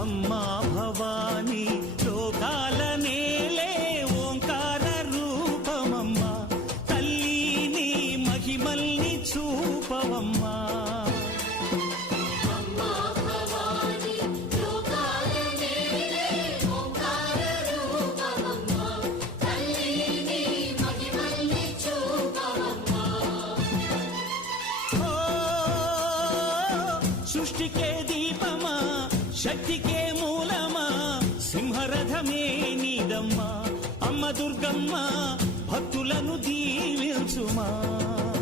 అమ్మా భవానీ లోకాల నేలే ఓంకార రూపమమ్మా తల్లి మహిమల్ని చూపవమ్మా సృష్టికే దీపమా శక్తికే మూలమా సింహరథమే నీదమ్మా అమ్మ దుర్గమ్మ భక్తులను దీవించుమా